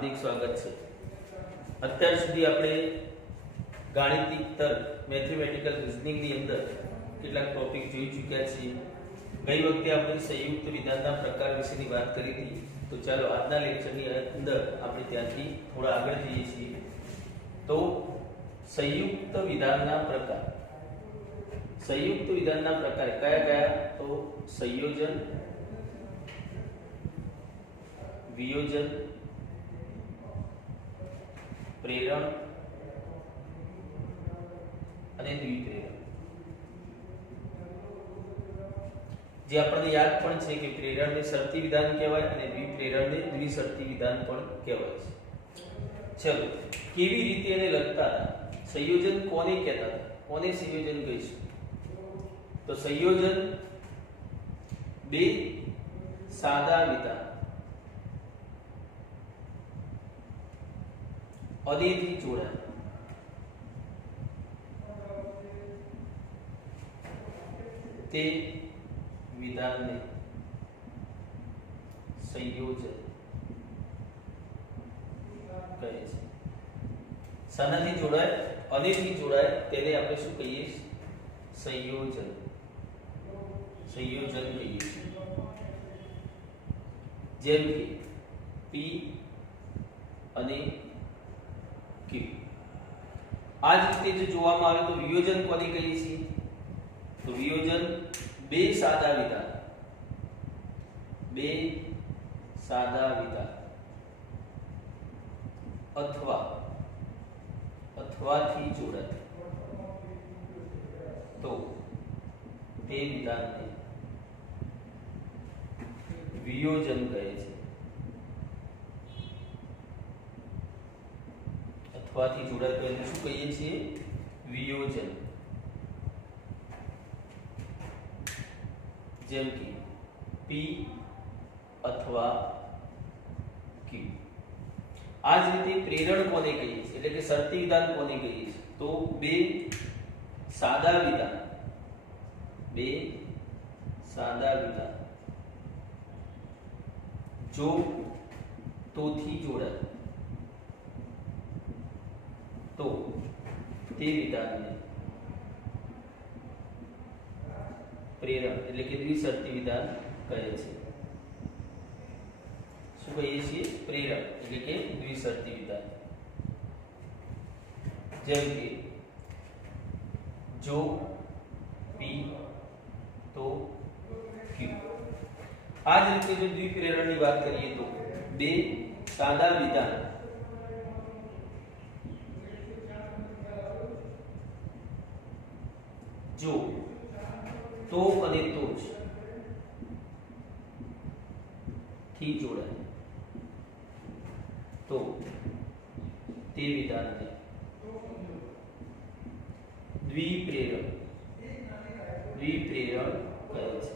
हार्दिक स्वागत है। અત્યાર સુધી આપણે ગાણિતિક તર્ક મેથેમેટિકલ રિઝનિંગ ની અંદર કેટલાક ટોપિક જોઈ ચૂક્યા છીએ। ગઈ વખતે આપણે સંયુક્ત વિધાનના પ્રકાર વિશેની વાત કરી હતી, તો ચાલો આજના લેક્ચરની અંદર આપણે ત્યાંથી થોડા આગળ જઈએ છીએ। તો સંયુક્ત વિધાનના પ્રકાર, સંયુક્ત વિધાનના પ્રકાર કયા કયા? તો સંયોજન, वियोजन, प्रेरण અને દ્વિપ્રેરણ। જે આપણને યાદ પણ છે કે પ્રેરણને શરતી વિધાન કહેવાય અને દ્વિપ્રેરણને દ્વિશરતી વિધાન પણ કહેવાય છે। ચલો, કેવી રીતે એને લખતા હતા? સંયોજન કોને કહેતા હતા? કોને સંયોજન કહીશું? તો સંયોજન બે સાદા વિધાન અનેથી જોડાય તે વિધાનને સંયોજન કહે છે। શાનાથી જોડાય? અનેથી જોડાય તેને આપણે શું કહીએ? સંયોજન, સંયોજન કહીએ છીએ। જેમ કે P અને Q। આ જ રીતે જો જોવામાં આવે તો વિયોજન કોને કહીએ છીએ? તો વિયોજન બે સાદા વિધાન, બે સાદા વિધાન અથવા અથવાથી જોડાય તો તે વિધાનને વિયોજન કહે છે। અથવાથી જોડાય તો એને શું કહીએ છીએ? વિયોજન। જેમ કે P અથવા Q। આ જ રીતે પ્રેરણ કોને કહીએ છીએ, એટલે કે શરતી વિધાન કોને કહીએ છીએ? તો બે સાદા વિધાન, બે સાદા વિધાન જો તોથી જોડાય તો તે વિધાનને પ્રેરણ એટલે કે દ્વિશરતી વિધાન કહે છે। શું કહીએ છીએ? પ્રેરણ એટલે કે દ્વિશરતી વિધાન। જેમ કે જો P તો Q। આ જ રીતે જો દ્વિપ્રેરણની વાત કરીએ તો બે સાદા વિધાન જો તો અને તો જ થી જોડાય તો તે વિધાનને દ્વિપ્રેરણ, દ્વિપ્રેરણ કહે છે,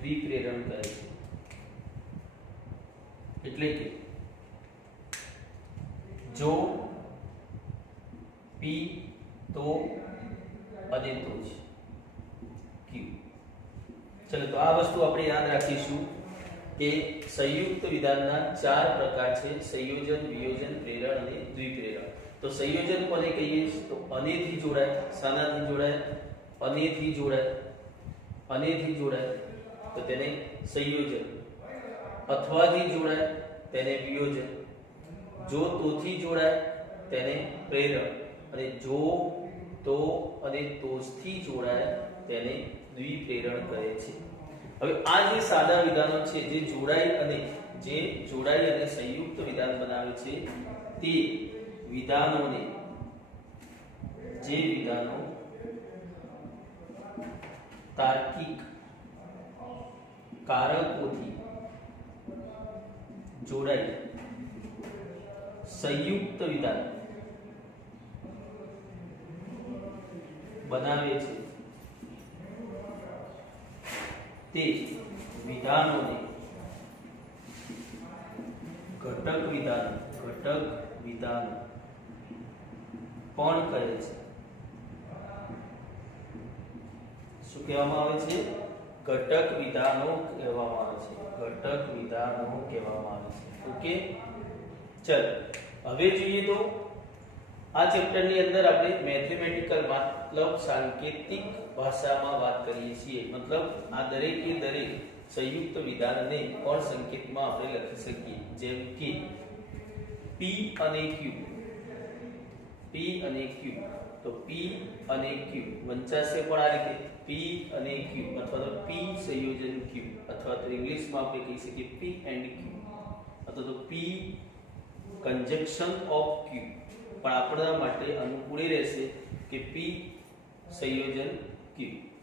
દ્વિપ્રેરણ કહે છે। એટલે કે જો P તો અને તો જ Q। ચલો, તો આ વસ્તુ આપણે યાદ રાખીશું કે સંયુક્ત વિધાનના ચાર પ્રકાર છે: સંયોજન, વિયોજન, પ્રેરણ અને દ્વિપ્રેરણ। તો સંયોજન કોને કહીએ? તો અનેથી જોડાય। શાનાથી જોડાય? અનેથી જોડાય, અનેથી જોડાય તો તેને સંયોજન। અથવાથી જોડાય તેને વિયોજન। જો તોથી જોડાય તેને પ્રેરણ અને જો તો અને તોથી જોડાય તેને દ્વિપ્રેરણ કહે છે। હવે આ જે સાદા વિધાનો છે જે જોડાય અને સંયુક્ત વિધાન બનાવે છે, તે વિધાનોને, જે વિધાનો તાર્કિક કારકોથી જોડાય સંયુક્ત વિધાન બનાવે છે, તે વિધાનોને ઘટક વિધાન, ઘટક વિધાન પણ કહે છે। શું કહેવામાં આવે છે? ઘટક વિધાનો કહેવામાં આવે છે, ઘટક વિધાનો કહેવામાં આવે છે. ઓકે, ચલ હવે જોઈએ તો આ ચેપ્ટર ની અંદર આપણે મેથેમેટિકલ મતલબ સાંકેતિક ભાષામાં વાત કરીએ છીએ. મતલબ આ દરેકે દરેક સંયુક્ત વિધાનને કોણ સંકેતમાં આપણે લખી શકીએ, જેમ કે p અને q, p અને q. તો p અને q વંચાશે પણ આ રીતે p અને q અથવા તો p સંયોજન q, અથવા તો ઇંગ્લિશમાં આપણે કહી શકીએ p and q, અથવા તો p conjunction of q. પણ આપણા માટે અનુકૂળ રહેશે કે p સંયોજન q,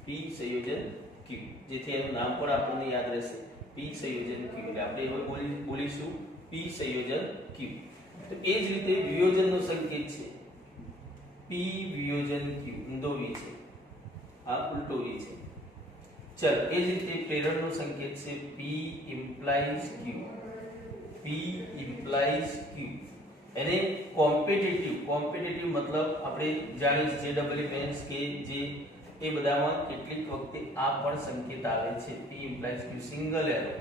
p સંયોજન q, જેથી એનું નામ પણ આપણને યાદ રહેશે, p સંયોજન q. એટલે આપણે હવે બોલીશું p સંયોજન q. તો એ જ રીતે વિયોજનનો સંકેત છે p વિયોજન q, ઊંધો v છે, આ ઉલટો v છે. ચલ એ જ રીતે પ્રેરણનો સંકેત છે p implies q, p implies q. એને કોમ્પિટિટિવ મતલબ આપણે જાણીએ છીએ JEE કે જે એ બધામાં કેટલીક વખતે આ પણ સંકેત આવે છે, p implies q, single arrow.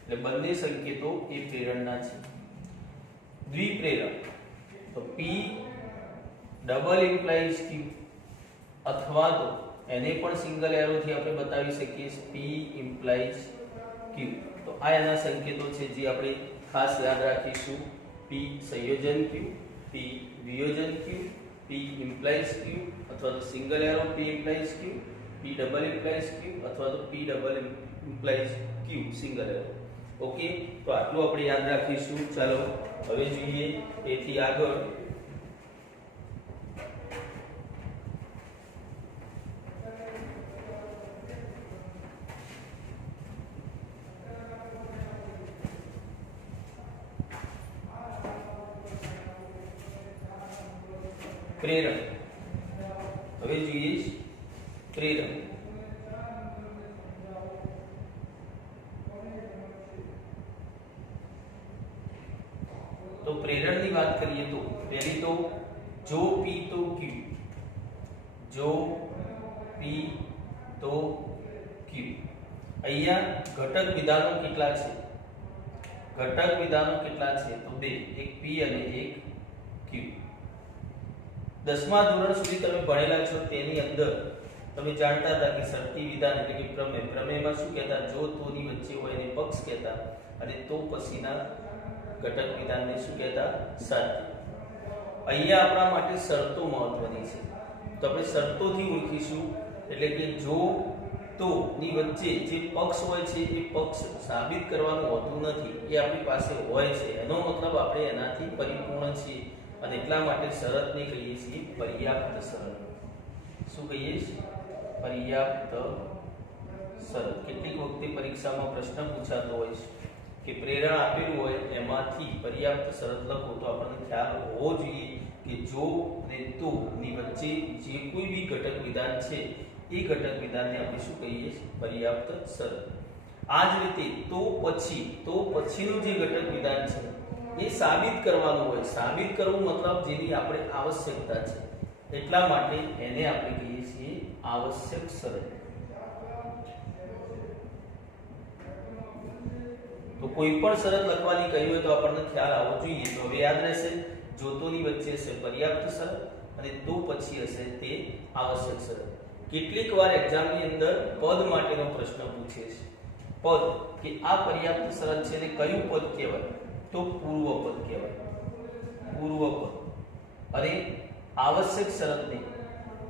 એટલે બંને સંકેતો એ પ્રેરણના છે. દ્વિપ્રેરક તો p ડબલ implies q, અથવા તો એને પણ સિંગલ એરોથી આપણે બતાવી શકીએ p implies q. તો આ એના સંકેતો છે જે આપણે ખાસ યાદ રાખીશું. p સંયોજન q, p વિયોજન q, p implies q, અથવા તો single arrow p implies q, p double implies q, અથવા તો p double implies q, single arrow. Okay, તો આટલું આપણે યાદ રાખીશું. ચાલો હવે જોઈએ એથી આગળ પ્રેરણ. હવે જોઈએ પ્રેરણ. તો પ્રેરણની વાત કરીએ તો પહેલી તો જો p તો q, જો p તો q. અહીંયા ઘટક વિધાનો કેટલા છે? ઘટક વિધાનો કેટલા છે? તો બે, એક p અને એક q. 10મા ધોરણ સુધી તમે ભણેલા છો તેની અંદર તમે જાણતા હતા કે શરતી વિધાન એટલે કે પ્રમેય. પ્રમેયમાં શું કહેતા? જો તોની વચ્ચે હોય એને પક્ષ કહેતા, અને તો પછીના ઘટક વિધાનને શું કહેતા? સાધ્ય. અહીંયા આપણા માટે શરતો મહત્વની છે, તો આપણે શરતોથી ઓળખીશું. એટલે કે જો તો ની વચ્ચે જે પક્ષ હોય છે એ પક્ષ સાબિત કરવાનું હોતું નથી, એ આપણી પાસે હોય છે, એનો મતલબ આપણે એનાથી પરિપૂર્ણ છીએ, અને એટલા માટે શરતને કહીએ છીએ પર્યાપ્ત શરત. શું કહીએ છીએ? પર્યાપ્ત શરત. કેટલીક વખતે પરીક્ષામાં પ્રશ્ન પૂછાતો હોય છે કે પ્રેરણ આપેલું હોય એમાંથી પર્યાપ્ત શરત લખો, તો આપણને ખ્યાલ હોવો જોઈએ કે જો અને તો ની વચ્ચે જે કોઈ બી ઘટક વિધાન છે એ ઘટક વિધાનને આપણે શું કહીએ છીએ? પર્યાપ્ત શરત. આ જ રીતે તો પછીનું જે ઘટક વિધાન છે એ સાબિત કરવાનું હોય. સાબિત કરવું મતલબ જેની આપણે આવશ્યકતા છે, એટલા માટે એને આપણે કહીએ છીએ આવશ્યક શરત. તો કોઈ પણ શરત લખવાની કહી હોય તો આપણને ખ્યાલ આવવો જોઈએ. તો હવે યાદ રહેશે, જો તોની વચ્ચે હશે પર્યાપ્ત શરત, અને તો પછી હશે તે આવશ્યક શરત. કેટલીક વાર એક્ઝામની અંદર પદ માટેનો પ્રશ્ન પૂછે છે. પદ કે આ પર્યાપ્ત શરત છે, ને કયું પદ કહેવાય? તો પૂર્વ પદ કહેવાય, પૂર્વ પદ. અને આવશ્યક શરતને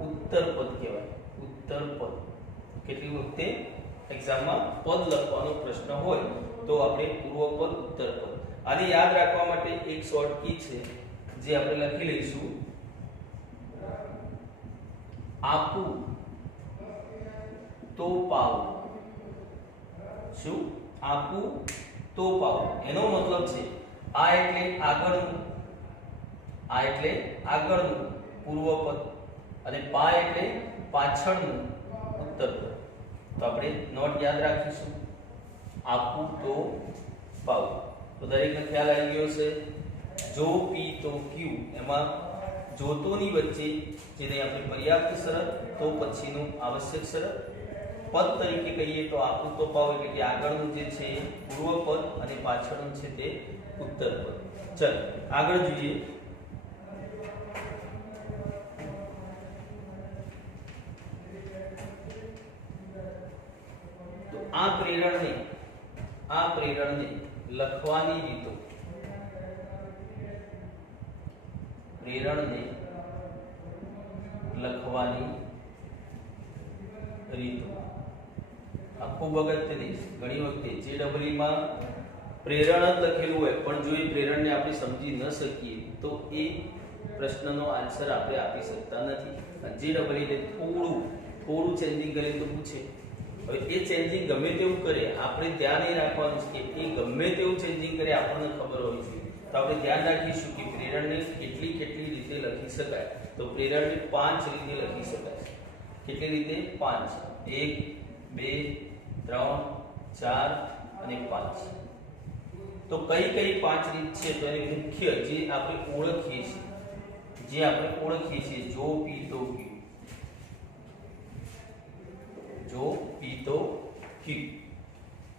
ઉત્તર પદ કહેવાય, ઉત્તર પદ. કેટલી વખતે એક્ઝામમાં પદ લખવાનો પ્રશ્ન હોય તો આપણે પૂર્વ પદ, ઉત્તર પદ. આને યાદ રાખવા માટે એક શોર્ટ કી છે જે આપણે લખી લઈશું. આપું તો પાવું. શું? આપું તો પાવું. એનો મતલબ છે આ એટલે આગળનું, આ એટલે આગળનું પૂર્વ પદ, અને પા એટલે પાછળનું ઉત્તર પદ. તો આપણે નોટ યાદ રાખીશું, આપું તો પાવું. તો દરેકને ખ્યાલ આવી ગયો છે. જો p તો q, એમાં જોતોની વચ્ચે જેને આપણે પર્યાપ્ત શરત, તો પછીનું આવશ્યક શરત, પદ તરીકે કહીએ તો આપૃતો ભાવ એટલે કે આગળનું જે છે એ પૂર્વ પદ અને પાછળનું છે તે ઉત્તર પદ. ચલો આગળ જોઈએ. તો આ પ્રેરણને લખવાની રીતો, પ્રેરણને લખવાની રીતો આ ખૂબ અગત્યની છે. ઘણી વખતે JEE માં પ્રેરણ જ લખેલું હોય પણ જો એ પ્રેરણને આપણે સમજી ન શકીએ તો એ પ્રશ્નનો આન્સર આપણે આપી શકતા નથી. JEE ને થોડું ચેન્જિંગ કરીને તો પૂછે. હવે એ ચેન્જિંગ ગમે તેવું કરે, આપણે ધ્યાન એ રાખવાનું છે કે એ ગમે તેવું ચેન્જિંગ કરે આપણને ખબર હોવી જોઈએ. તો આપણે ધ્યાન રાખીશું કે પ્રેરણને કેટલી રીતે લખી શકાય. તો પ્રેરણને 5 રીતે લખી શકાય. કેટલી રીતે? 5. 1 2 3 4 અને 5. તો કઈ 5 રીત છે? તો એની મુખ્ય જે આપણે ઓળખીએ છીએ, જો પી તો ક્યુ, જો પી તો ક્યુ.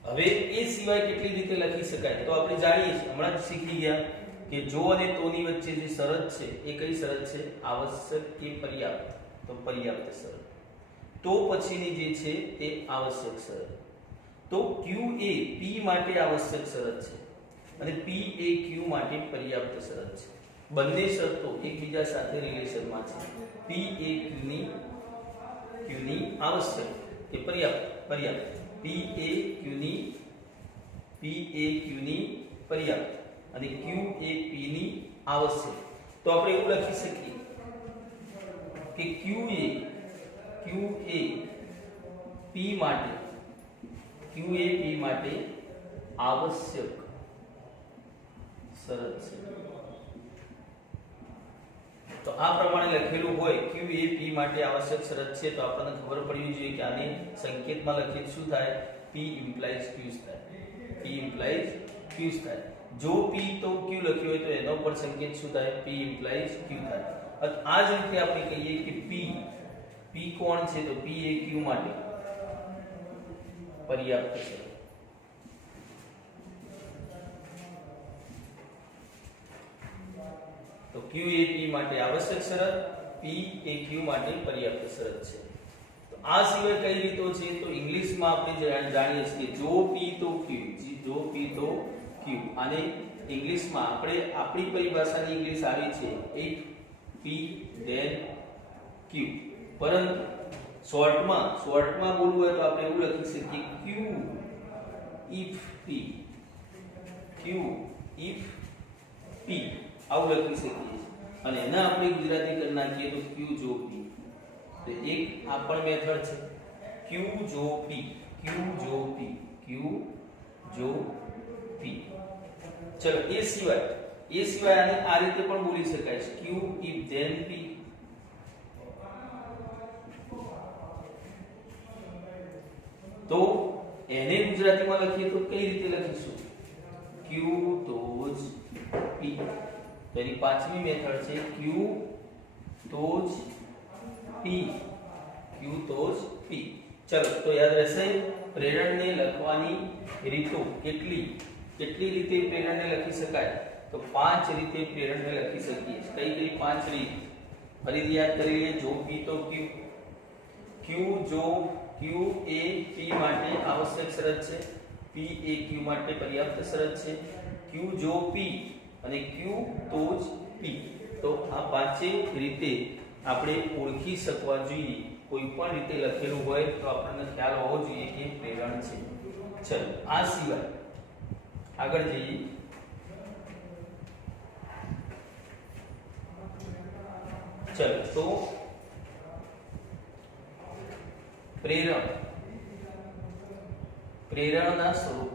હવે એ સિવાય કેટલી રીતે લખી શકાય? તો આપણે જાણીએ છીએ, હમણાં જ શીખી ગયા કે જો અને તોની વચ્ચે જે શરત છે એ કઈ શરત છે? આવશ્યક કે પર્યાપ્ત? તો પર્યાપ્ત શરત. તો પછીની જે છે તે આવશ્યક શરત. તો Q એ P માટે આવશ્યક શરત છે અને P એ Q માટે પર્યાપ્ત શરત છે. બંને શરતો એકબીજા સાથે રિલેશનમાં છે. P એ Q ની આવશ્યક કે પર્યાપ્ત. P એ Q ની પર્યાપ્ત અને Q એ P ની આવશ્યક. તો આપણે એવું લખી શકીએ કે Q એ P માટે આવશ્યક શરત છે. તો આ પ્રમાણે લખેલું હોય Q એ P માટે આવશ્યક શરત છે તો આપણને ખબર પડવી જોઈએ કે આને સંકેતમાં લખીએ શું થાય? P implies Q થાય. P implies Q થાય. જો P તો Q લખ્યું હોય તો એનો પણ સંકેત શું થાય? P implies Q થાય. આ જ રીતે આપણે કહીએ કે P કોણ છે? તો P એ Q માટે પર્યાપ્ત છે. તો Q એ P માટે આવશ્યક શરત, P એ Q માટે પર્યાપ્ત શરત છે. તો આ સિવાય કઈ રીતો છે? તો ઇંગ્લિશમાં આપણે જાણીએ છીએ કે જો P તો Q, જો P તો Q. અને ઇંગ્લિશમાં આપણી પરિભાષાની ઇંગ્લિશ આવી છે if P then Q. પરંતુ શોર્ટમાં બોલવું હોય તો આપણે એવું લખી શકીએ Q if P, Q if P આવું લખી શકીએ. અને એના આપણે ગુજરાતી કરી નાખીએ તો Q જો P. તો એક આ પણ મેથડ છે Q જો P, Q જો P. ચલો એ સિવાય આને આ રીતે પણ બોલી શકાય છે Q if then P. તો એને ગુજરાતીમાં લખીએ તો કઈ રીતે લખીશું? Q તો જ P. તેની પાંચમી મેથડ છે Q તો જ P, Q તો જ P. ચલો તો યાદ રહેશે પ્રેરણને લખવાની રીતો કેટલી રીતે પ્રેરણને લખી શકાય? તો 5 રીતે પ્રેરણને લખી શકીએ. કઈ 5 રીત? ફરીથી યાદ કરી લઈએ. જો P તો Q, જો Q એ P માટે આવશ્યક શરત છે, P એ Q માટે પર્યાપ્ત શરત છે, Q જો P અને Q તો જ P. તો આ પાંચે રીતે આપણે ઓળખી શકવા જોઈએ. કોઈ પણ રીતે લખેલું હોય તો આપણને ખ્યાલ હોવો જોઈએ કે પ્રેરણ છે. ચલો આ સિવાય આગળ જઈએ. ચલો તો પ્રેરણના સ્વરૂપ.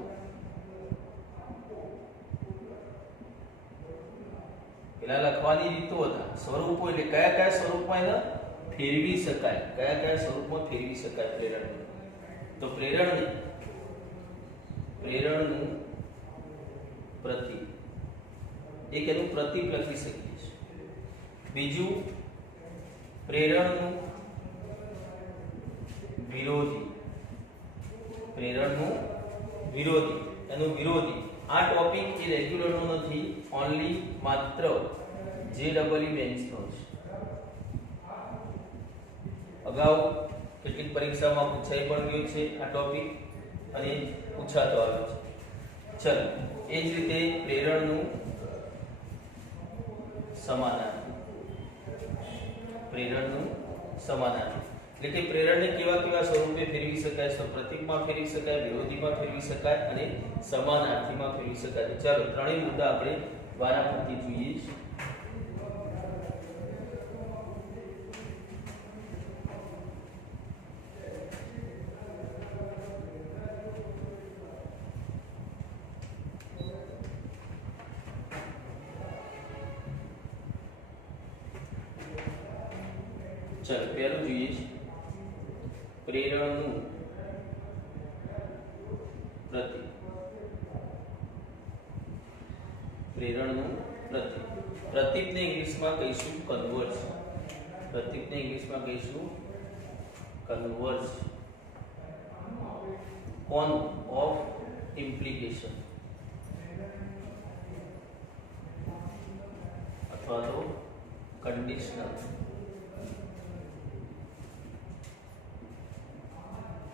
પેલા લખવાની રીતો હતા, સ્વરૂપો એટલે કયા સ્વરૂપમાં એને ફેરવી શકાય, કયા સ્વરૂપમાં ફેરવી શકાય પ્રેરણને. તો પ્રેરણનું પ્રતીક, એક એનું પ્રતીક લખી શકીએ છીએ. બીજું પ્રેરણનું વિરોધી, પ્રેરણનું વિરોધી, એનું વિરોધી. આ ટોપિક એ રેગ્યુલર નો નથી, ઓન્લી માત્ર JEE મેન્સ નો છે. અગાઉ કેટલીક પરીક્ષામાં પૂછાઈ પણ ગયો છે આ ટોપિક અને પૂછાતો આવ્યો છે. ચલો, એ જ રીતે પ્રેરણનું સમાનાર્થી. પ્રેરણનું સમાનાર્થી એટલે કે પ્રેરણને કેવા કેવા સ્વરૂપે ફેરવી શકાય? તો પ્રતીકમાં ફેરવી શકાય, વિરોધીમાં ફેરવી શકાય અને સમાનાર્થીમાં ફેરવી શકાય. ચાલો, ત્રણેય મુદ્દા આપણે વારાફરતી જોઈએ. ચાલો, પહેલું જોઈએ છે પ્રેરણનું પ્રતીક. પ્રેરણનું પ્રતીક. પ્રતીકને ઇંગ્લિશમાં કહીશું કન્વર્સ. પ્રતીકને ઇંગ્લિશમાં કહીશું કન્વર્સ. કોનું? ઓફ ઇમ્પ્લિકેશન અથવા તો કન્ડિશનલ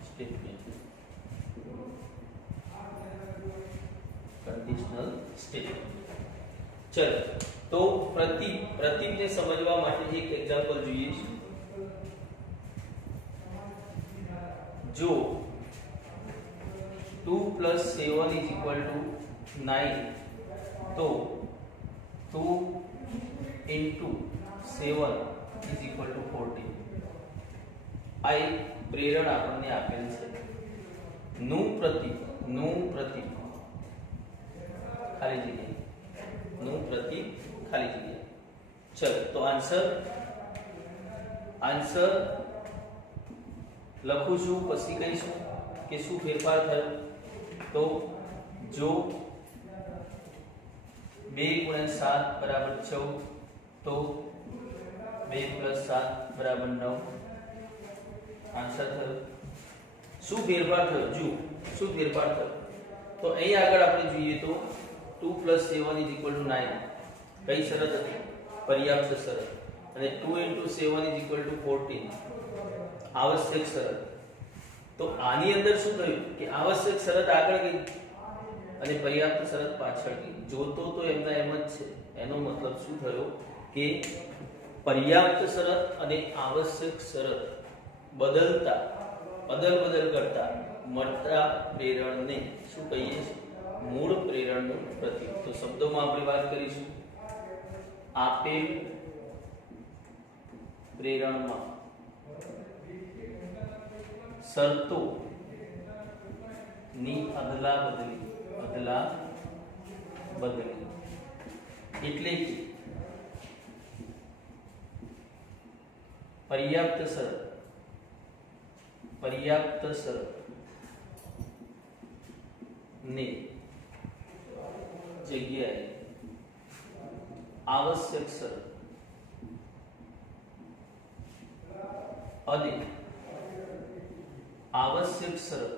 statement. Conditional statement. ચલો, તો પ્રતીકને સમજવા માટે એક એક્ઝામ્પલ જોઈએ. જો 2 + 7 = 9 તો 2 × 7 = 14. આ એક પ્રેરણ આપણને આપેલ છે. નું પ્રતીક ખાલી જગ્યા, નું પ્રતીક ખાલી જગ્યા. ચલો, તો આન્સર લખું છું, પછી કહીશું કે શું ફેરફાર થયો. તો જો 2 × 7 = 14 તો 2 + 7 = 9. આન્સર થયો. શું ફેરફાર થયો? જુઓ શું ફેરફાર થયો. તો અહીં આગળ આપણે જોઈએ તો 2 + 7 = 9. કઈ શરત હતી? પર્યાપ્ત શરત. અને 2 × 7 = 14, આવશ્યક શરત. તો આની અંદર શું થયું કે આવશ્યક શરત આગળ ગઈ અને પર્યાપ્ત શરત પાછળ ગઈ. જોતો તો એમના એમ જ છે. એનો મતલબ શું થયો કે પર્યાપ્ત શરત અને આવશ્યક શરત બદલ કરતા મળતા પ્રેરણને શું કહીએ છીએ? મૂળ પ્રેરણનું પ્રતીક. તો શબ્દોમાં આપણે વાત કરીશું. આપેલ પ્રેરણમાં શરતો ની અદલા બદલી એટલે કે પર્યાપ્ત શરત ને જગ્યાએ આવશ્યક શરત અને આવશ્યક શરત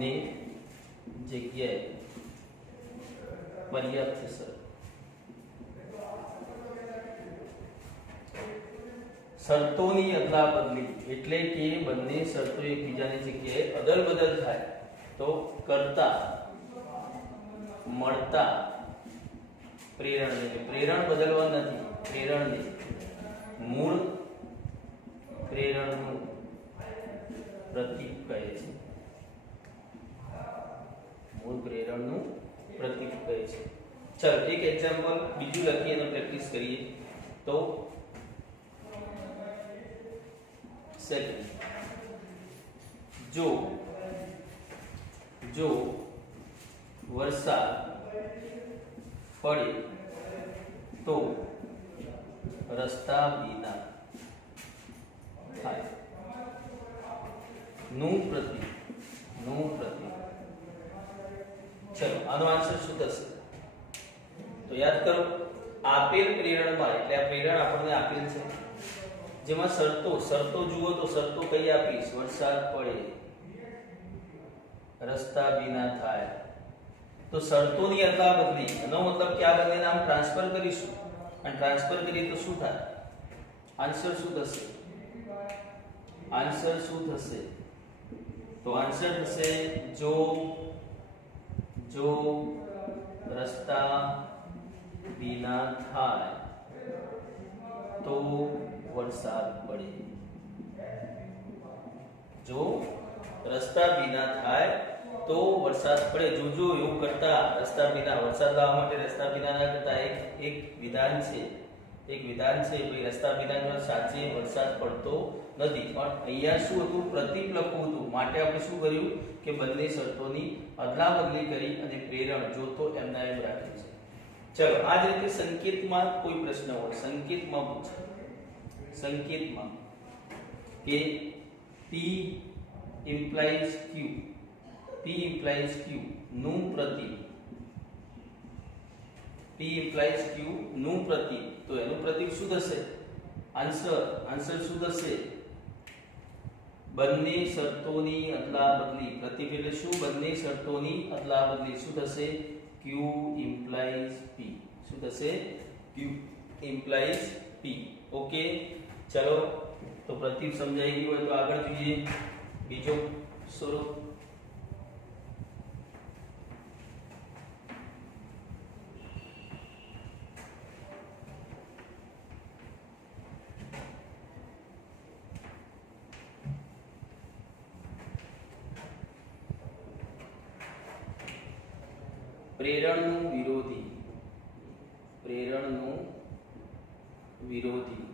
ને જગ્યાએ પર્યાપ્ત શરત. શરતોની અદલા બદલી એટલે કે બંને શરતો એકબીજાની જગ્યાએ અદલ બદલ થાય તો કરતા મળતા પ્રેરણને, પ્રેરણ બદલવા નથી, પ્રેરણને મૂળ પ્રેરણનું પ્રતીક કહે છે. મૂળ પ્રેરણનું પ્રતીક કહે છે. ચાલો, એક એક્ઝામ્પલ બીજું લખીએ અને પ્રેક્ટિસ કરીએ. તો સેકન્ડ, જો વરસાદ પડે તો રસ્તા ભીના થાય. નું પ્રતીક. ચલો, આનો આન્સર શું થશે? તો યાદ કરો, આપેલ પ્રેરણમાં એટલે આ પ્રેરણ આપણને આપેલ છે. જેમાં શરતો જુઓ તો શરતો કઈ આપીશ? વરસાદ પડે, રસ્તા ભીના થાય. તો શરતોની અદલા બદલી, એનો મતલબ કે આ બંનેને આમ ટ્રાન્સફર કરીશું, અને ટ્રાન્સફર કરીએ તો શું થાય? આન્સર શું થશે? આન્સર શું થશે? તો આન્સર થશે જો રસ્તા ભીના થાય તો વરસાદ પડે. જો રસ્તા ભીના થાય તો વરસાદ પડે. જોજો એવું કરતા રસ્તા ભીના, વરસાદ લાવવા માટે રસ્તા ભીના ના કરતા એક વિધાન છે, ભાઈ રસ્તા ભીના સાચે વરસાદ પડતો નથી. પણ અહીંયા શું હતું? પ્રતીક લખવું હતું, માટે આપણે શું કર્યું કે બંને શરતોની અદલા બદલી કરી અને પ્રેરણ જોતો એમના એમ રાખ્યું છે. ચલો આ જ રીતે સંકેતમાં કોઈ પ્રશ્ન હોય, સંકેતમાં પૂછે, સંકેતમાં કે P implies Q, P implies Q નું પ્રતીક, P implies Q નું પ્રતીક, તો એનું પ્રતીક શું થશે? આન્સર શું થશે? બંને શરતોની અદલા બદલી. પ્રતીક એટલે શું? બંને શરતોની અદલા બદલી. શું થશે? Q implies P. શું થશે? Q implies P. ઓકે, ચલો તો પ્રતીક સમજાઈ ગયું હોય તો આગળ જોઈએ બીજો સ્વરૂપ. પ્રેરણનું વિરોધી. પ્રેરણનું વિરોધી.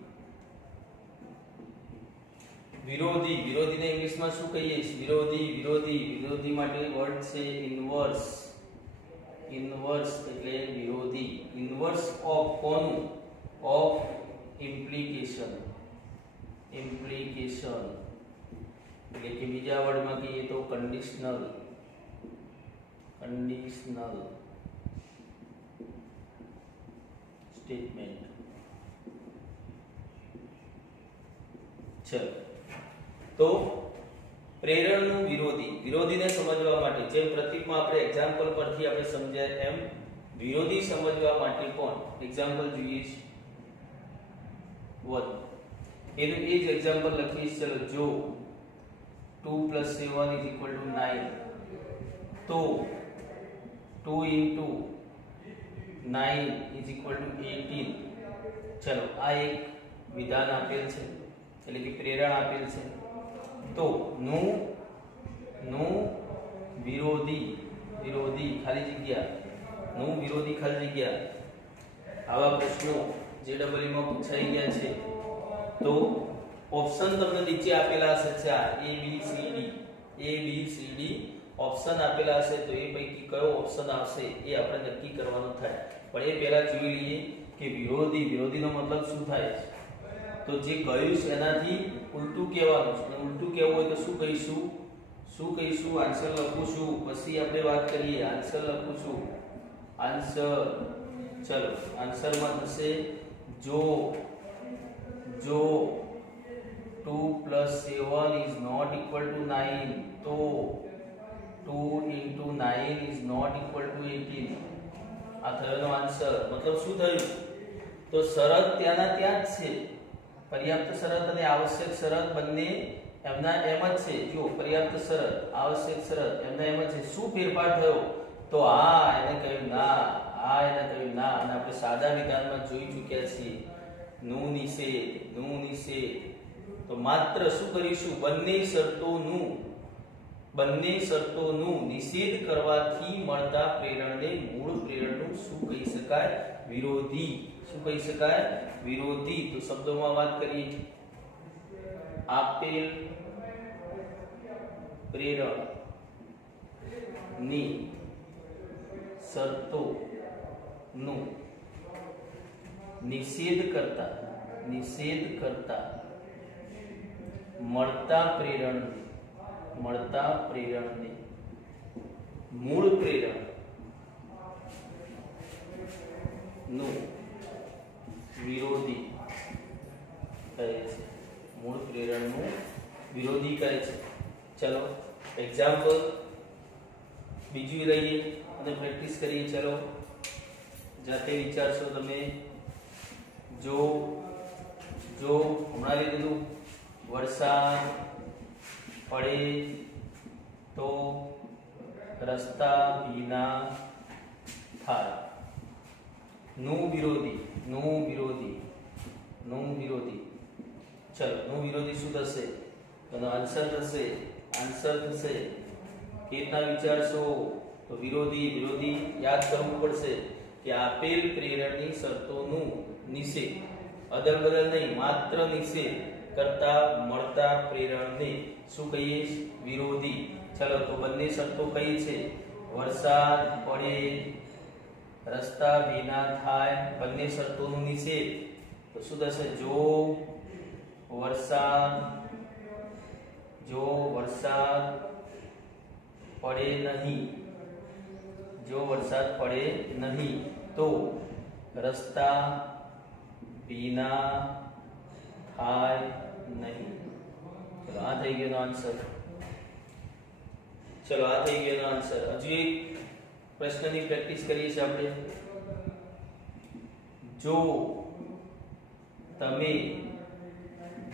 વિરોધીને ઇંગ્લિશમાં શું કહીએ? વિરોધી માટે વર્ડ છે ઇન્વર્સ. ઇન્વર્સ એટલે વિરોધી. ઇન્વર્સ ઓફ કોનું? Of implication. એટલે કે બીજા વર્ડમાં કહીએ તો કંડીશનલ સ્ટેટમેન્ટ. ચલો તો પ્રેરણનું વિરોધીને સમજવા માટે, જેમ પ્રતીકમાં આપણે એક્ઝામ્પલ પરથી આપણે સમજ્યા એમ વિરોધી સમજવા માટે પણ એક્ઝામ્પલ જોઈએ છે. એનું એ જ એક્ઝામ્પલ લખીશ. ચલો જો 2 + 7 = 9 તો 2 × 9 = 18. ચલો આ એક વિધાન આપેલ છે, એટલે કે પ્રેરણ આપેલ છે. તો નું વિરોધી ખાલી જગ્યા આવા પ્રશ્નો JEE માં પૂછાઈ ગયા છે. તો ઓપ્શન તમને નીચે આપેલા હશે, ચાર A B C D option આપેલા હશે. તો એ પૈકી કયો ઓપ્શન આવશે એ આપણે નક્કી કરવાનું થાય. પણ એ પહેલા જોઈ લઈએ કે વિરોધીનો મતલબ શું થાય છે. તો જે કહ્યું છે એનાથી ઉલટું કહેવાનું છે, અને ઉલટું કહેવું હોય તો શું કહીશું? આન્સર લખું છું, પછી આપણે વાત કરીએ. આન્સર લખું છું. ચલો આન્સરમાં થશે જો 2 + 7 = 9 તો 2 × 9 = 18. આ થયોનો આન્સર. મતલબ શું થયું? તો શરત ત્યાંના ત્યાં જ છે. પર્યાપ્ત શરત અને આવશ્યક શરત બંને એમના એમ જ છે. જો પર્યાપ્ત શરત, આવશ્યક શરત એમના એમ જ છે. શું ફેરફાર થયો? તો એને કહ્યું ના, એને કહ્યું ના. અને આપણે સાદા વિધાનમાં જોઈ ચૂક્યા છીએ નું નિષેધ. તો માત્ર શું કરીશું? બંને શરતોનું નિષેધ કરવાથી મળતા પ્રેરણને મૂળ પ્રેરણનું શું કહી શકાય? વિરોધી. શું કહી શકાય? વિરોધી. તો શબ્દોમાં વાત કરીએ. આપેલ પ્રેરણ ની શરતોનું નિષેધ કરતા મળતા પ્રેરણને મૂળ પ્રેરણ નું વિરોધી કહે છે. અને પ્રેક્ટિસ કરીએ. ચલો જાતે વિચારશો તમે. જો હમણાં લીધું વરસાદ પડે તો રસ્તા ભીના થાય. નું વિરોધી. ચલો નું વિરોધી શું થશે? તો આન્સર થશે કેટલા વિચારશો? તો વિરોધી યાદ કરવું પડશે કે આપેલ પ્રેરણની શરતોનું નિષેધ, અદલ બદલ નહીં, માત્ર નિષેધ કરતા મળતા પ્રેરણને શું કહીએ? વિરોધી. ચલો તો બંને શરતો કઈ છે? વરસાદ પડે, રસ્તા ભીના થાય, બંને શરતોનું નિષેધ. તો શું થશે? જો વરસાદ પડે નહીં તો રસ્તા ભીના થાય નહીં. ચલો આ થઈ ગયો આન્સર. હજુ એક પ્રશ્નની પ્રેક્ટિસ કરીએ છીએ આપણે. જો તમે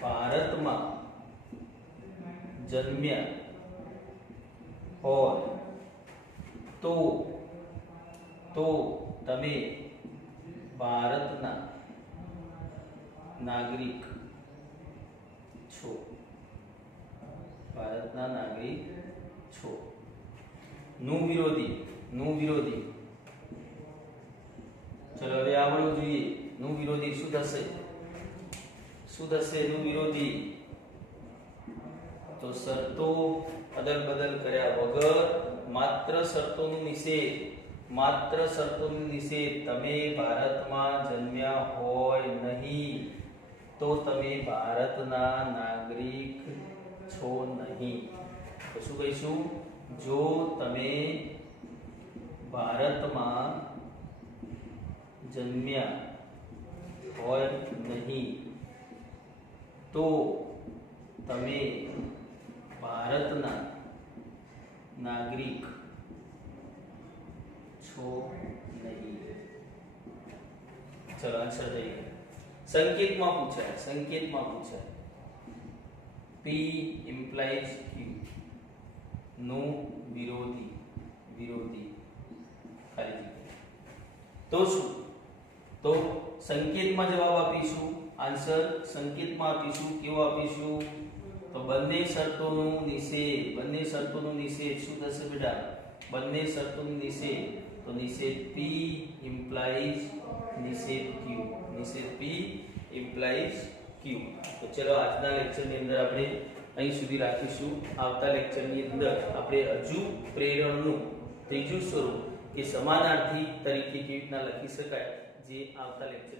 ભારતમાં જન્મ્યા હોય તો તમે ભારતના નાગરિક છો. નું વિરોધી. ચલો હવે આવડવું જોઈએ. નું વિરોધી શું થશે? નું વિરોધી તો શરતો અદલ બદલ કર્યા વગર માત્ર શરતોનું નિષેધ. તમે ભારતમાં જન્મ્યા હોય નહીં તો તમે ભારતના નાગરિક છો નહીં. તો શું કહીશું? જો તમે ભારતમાં જન્મ્યા હોય નહીં તો તમે ભારતના નાગરિક છો નહીં. ચલો આન્સર થઈ ગયો. સંકેતમાં પૂછાય. P implies Q. નું વિરોધી ખાલી જગ્યા. તો શું? તો સંકેતમાં જવાબ આપીશું. આન્સર સંકેતમાં આપીશું. કેવો આપીશું? તો બંને શરતોનું નિષેધ. શું થશે બેટા? બંને શરતોનું નિષેધ. તો નિષેધ P implies નિષેધ Q. તો ચલો આજના લેક્ચરની અંદર આપણે અહીં સુધી રાખીશું. આવતા લેક્ચરની અંદર આપણે હજુ પ્રેરણનું ત્રીજું સ્વરૂપ કે સમાનાર્થી તરીકે કેવી રીતના લખી શકાય જે આવતા લેક્ચર